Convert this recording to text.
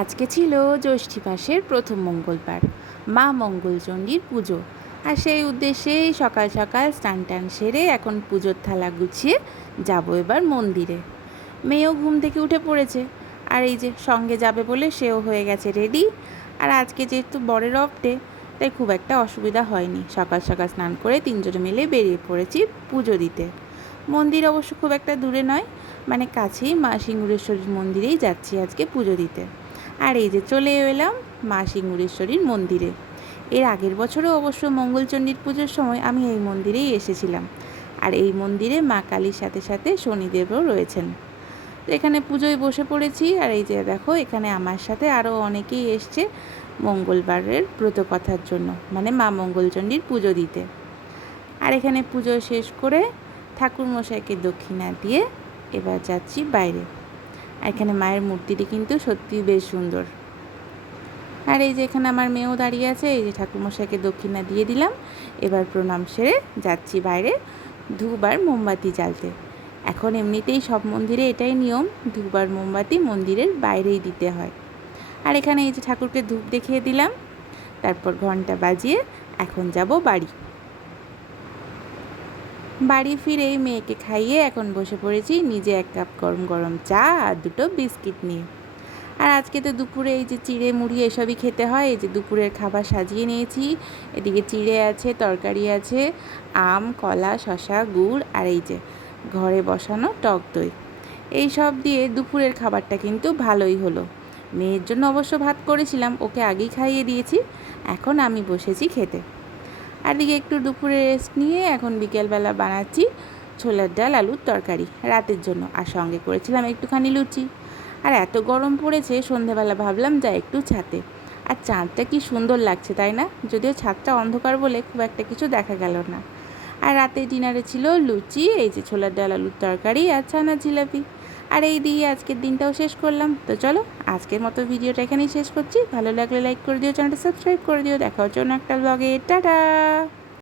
আজকে ছিল জ্যৈষ্ঠী মাসের প্রথম মঙ্গলবার, মা মঙ্গলচণ্ডীর পুজো। আর সেই উদ্দেশ্যেই সকাল সকাল স্নান টান সেরে এখন পুজোর থালা গুছিয়ে যাব এবার মন্দিরে। মেয়েও ঘুম থেকে উঠে পড়েছে। আর এই যে সঙ্গে যাবে বলে সেও হয়ে গেছে রেডি আর আজকে যেহেতু বরের অফ ডে তাই খুব একটা অসুবিধা হয়নি। সকাল সকাল স্নান করে তিনজনে মিলে বেরিয়ে পড়েছি পুজো দিতে। মন্দির অবশ্য খুব একটা দূরে নয় মানে কাছেই মা সিঙ্গুরেশ্বরীর মন্দিরেই যাচ্ছি আজকে পুজো দিতে। আর এই যে চলে এলাম মা সিঙ্গুরেশ্বরীর মন্দিরে। এর আগের বছরও অবশ্য মঙ্গলচণ্ডীর পুজোর সময় আমি এই মন্দিরেই এসেছিলাম। আর এই মন্দিরে মা কালীর সাথে সাথে শনিদেবও রয়েছেন। তো এখানে পুজোয় বসে পড়েছি আর এই যে দেখো, এখানে আমার সাথে আরও অনেকেই এসছে মঙ্গলবারের ব্রত কথার জন্য মানে মা মঙ্গলচণ্ডীর পুজো দিতে। আর এখানে পুজো শেষ করে ঠাকুর মশাইকে দক্ষিণা দিয়ে এবার যাচ্ছি বাইরে। এখানে মায়ের মূর্তিটি কিন্তু সত্যি বেশ সুন্দর। আর এই যে এখানে আমার মেয়েও দাঁড়িয়ে আছে, এই যে ঠাকুরমশাইকে দক্ষিণা দিয়ে দিলাম। এবার প্রণাম সেরে যাচ্ছি বাইরে ধূপ আর মোমবাতি জ্বালতে। এখন এমনিতেই সব মন্দিরে এটাই নিয়ম ধূপ আর মোমবাতি মন্দিরের বাইরেই দিতে হয়। আর এখানে এই যে ঠাকুরকে ধূপ দেখিয়ে দিলাম, তারপর ঘণ্টা বাজিয়ে এখন যাব বাড়ি। বাড়ি ফিরে মেয়েকে খাইয়ে এখন বসে পড়েছি নিজে এক কাপ গরম গরম চা আর দুটো বিস্কিট নিয়ে। আর আজকে তো দুপুরে এই যে চিড়ে মুড়ি এসবই খেতে হয়, এই যে দুপুরের খাবার সাজিয়ে নিয়েছি। এদিকে চিড়ে আছে, তরকারি আছে, আম, কলা শশা গুড় আর এই যে ঘরে বসানো টক দই। এই সব দিয়ে দুপুরের খাবারটা কিন্তু ভালোই হলো। মেয়ের জন্য অবশ্য ভাত করেছিলাম, ওকে আগেই খাইয়ে দিয়েছি, এখন আমি বসেছি খেতে। আর দিকে একটু দুপুরে রেস্ট নিয়ে এখন বিকেলবেলা বানাচ্ছি ছোলার ডাল, আলুর তরকারি। রাতের জন্য আর সঙ্গে করেছিলাম একটুখানি লুচি। আর এত গরম পড়েছে, সন্ধেবেলা ভাবলাম যা একটু ছাতে। আর চাঁদটা কি সুন্দর লাগছে, তাই না? যদিও ছাদটা অন্ধকার বলে খুব একটা কিছু দেখা গেল না। আর রাতে ডিনারে ছিল লুচি, এই যে ছোলার ডাল, আলুর তরকারি আর ছানা জিলাপি। আর এই দিয়ে আজকের দিনটাও শেষ করলাম। তো চলো, আজকের মতো ভিডিওটা এখানেই শেষ করছি। ভালো লাগলে লাইক করে দিও, চ্যানেলটা সাবস্ক্রাইব করে দিও। দেখা হচ্ছে অন্য একটা ব্লগে টাটা!